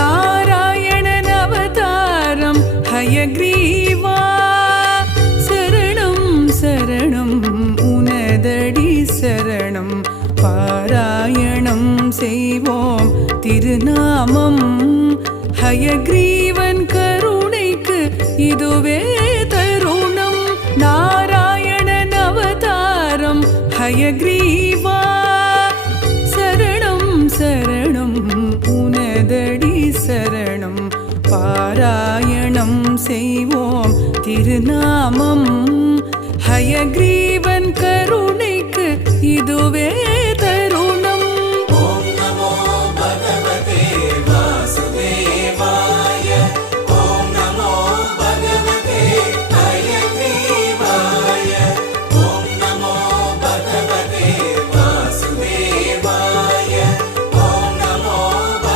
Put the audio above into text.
நாராயணன் அவதாரம் ஹயக்ரீவா சரணம் சரணம் உனதடி சரணம் பாராயணம் செய்வோம் திருநாமம் ஹயக்ரீவன் கருணைக்கு இதுவே தருணம் நாராயணன் அவதாரம் ஹயக்ரீவா சரணம் சரணம் உனதடி சரணம் பாராயணம் செய்வோம் திருநாமம் ஹயக்ரீவன் கருணைக்கு இதுவே